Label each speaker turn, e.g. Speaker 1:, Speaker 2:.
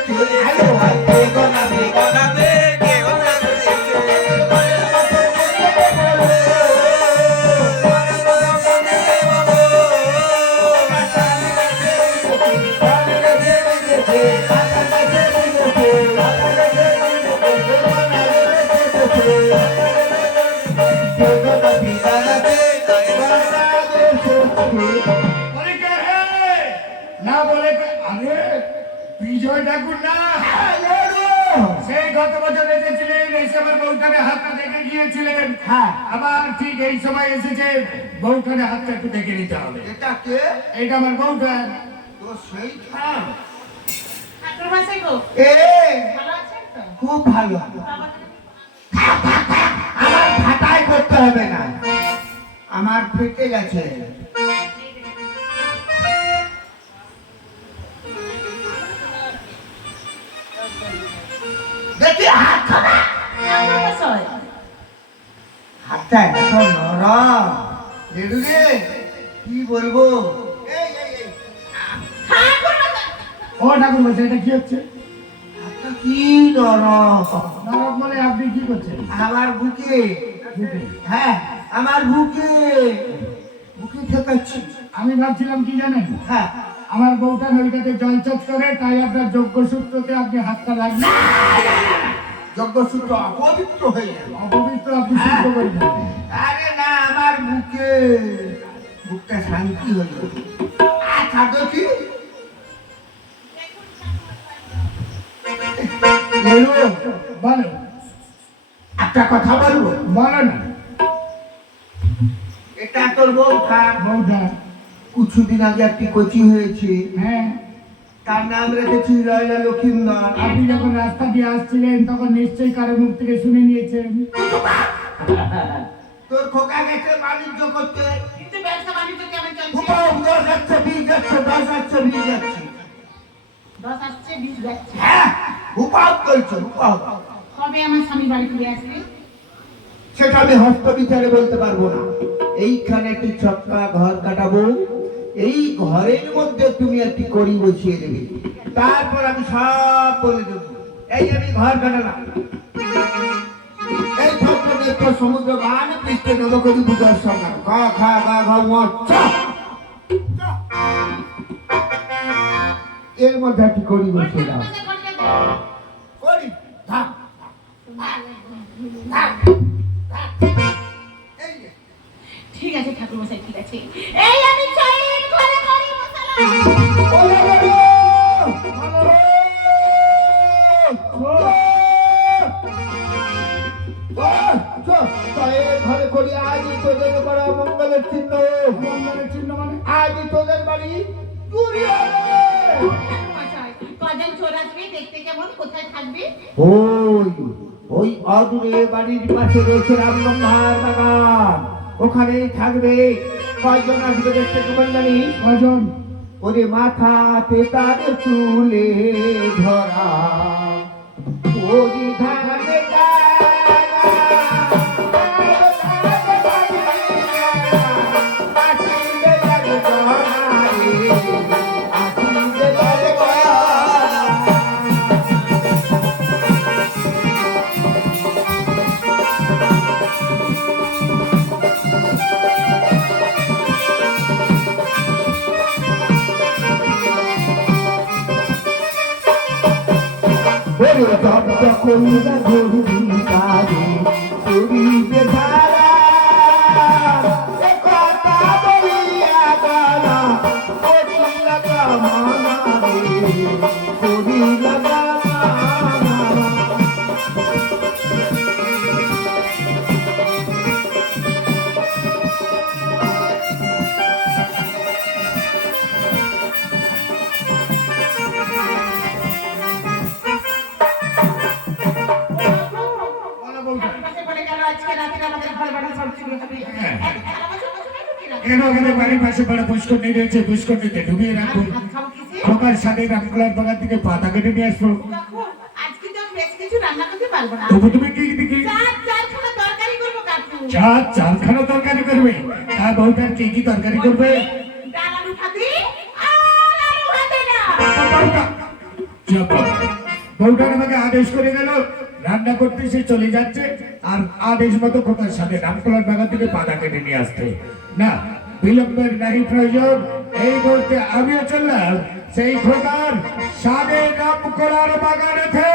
Speaker 1: আয়ো বেগনা বেগনা
Speaker 2: বিজয় ঠাকুর না? সেই গত বছর এসেছিলেন এসে আমার বউটাকে হাতটা দেখে গিয়েছিলেন।
Speaker 1: হ্যাঁ।
Speaker 2: আবার ঠিক এই সময় এসেছে বউটাকে হাতটা একটু দেখে নিতে হবে।
Speaker 1: এটা কে?
Speaker 2: এটা আমার বউটা
Speaker 1: তো সেই থাম
Speaker 3: ঠাকুরমশাই গো,
Speaker 1: এ
Speaker 3: ভালো আছেন তো?
Speaker 1: খুব ভালো আমার ফাটাই করতে হবে না। আমার ফেটে গেছে। দেখি হাত হাতটা এত নরম। রেডুরে কি বলব?
Speaker 2: ও ঠাকুর বলছে এটা কি হচ্ছে?
Speaker 1: হাতটা কি নরম?
Speaker 2: নরক বলে আপনি কি করছেন?
Speaker 1: আমার বুকে।
Speaker 2: বুকে।
Speaker 1: হ্যাঁ আমার বুকে। বুকে ঠেকাচ্ছি
Speaker 2: আমি ভাবছিলাম কি জানেন?
Speaker 1: হ্যাঁ।
Speaker 2: আমার বউটা নদীটাতে জলচট করে তাই আপনার যোগ্য সূত্রতে আপনি হাতটা
Speaker 1: যজ্ঞসূত্র অপবিত্র হয়ে গেল।
Speaker 2: অপবিত্র আপনি
Speaker 1: আরে না আমার বুকে বুকটা শান্তি আচ্ছা দেখি
Speaker 2: বলো
Speaker 1: একটা কথা বলব?
Speaker 2: বলো না।
Speaker 1: এটা তোর বউটা
Speaker 2: বউটা
Speaker 1: কিছুদিন আগে একটি কচি হয়েছে।
Speaker 2: হ্যাঁ।
Speaker 1: তার নাম রেখেছি রয়লা লক্ষিন্দর।
Speaker 2: আপনি যখন রাস্তা দিয়ে আসছিলেন তখন নিশ্চয়ই কারও মুখ থেকে শুনে নিয়েছেন।
Speaker 1: তোর খোকা গেছে বাণিজ্য করতে।
Speaker 3: কিন্তু ব্যবসা বাণিজ্য কেমন চলছে?
Speaker 1: হুপাও দশ যাচ্ছে বিশ যাচ্ছে দশ যাচ্ছে বিশ যাচ্ছে
Speaker 3: দশ আসছে, বিশ যাচ্ছে।
Speaker 1: হ্যাঁ চলছে
Speaker 3: কবে আমার স্বামী বাড়ি ফিরে আসবে?
Speaker 1: সেটা আমি হস্ত বিচারে বলতে পারব না। এইখানে একটি ছক্কা ঘর কাটাবো। এই ঘরের মধ্যে তুমি একটি করি বসিয়ে দেবে তারপর আমি সব বলে দেবো এই আমি ঘর কাটালাম এই সমুদ্র গান পৃষ্ঠে নবকরি পূজার সঙ্গে ক খা গা ঘ। এর মধ্যে একটি করি বসিয়ে দাও? করি।
Speaker 3: ঠিক আছে, ঠাকুরমশাই, ঠিক আছে এই আমি
Speaker 1: ওই অদূরে বাড়ির পাশে রয়েছে রামগঙ্গার বাগান। থাকবে কয়জন আসবে দেখতে কেমন জানিস
Speaker 2: কজন
Speaker 1: ওরে মাথা তার চুলে ধরা। ওরে করিয়া ধরবি কারে করিবে ধারা
Speaker 2: কেন ওখানে বাড়ির পাশে বড় পুষ্কর নিয়ে রয়েছে পুষ্কর নিতে? ডুবিয়ে রাখব
Speaker 3: ভাত খাব কিসে?
Speaker 2: খোকার সাথে রামকলার বাগান থেকে পাতা কেটে নিয়ে আসব
Speaker 3: আজকে তো বেশ কিছু রান্না করতে পারব না।
Speaker 2: তবু তুমি কি দেখি
Speaker 3: চার চারখানা তরকারি করব
Speaker 2: আর বউটার কি কি তরকারি করবে? বউটার আমাকে আদেশ করে গেল রান্না করতে সে চলে যাচ্ছে, আর আদেশ মতো খোকার সাথে রামকলার বাগান থেকে পাতা কেটে নিয়ে আসতে না, বিলম্বের নাহি প্রয়োজন। এই বলতে আমিও চললাম সেই খোকার সাদে রামকলার বাগানেতে।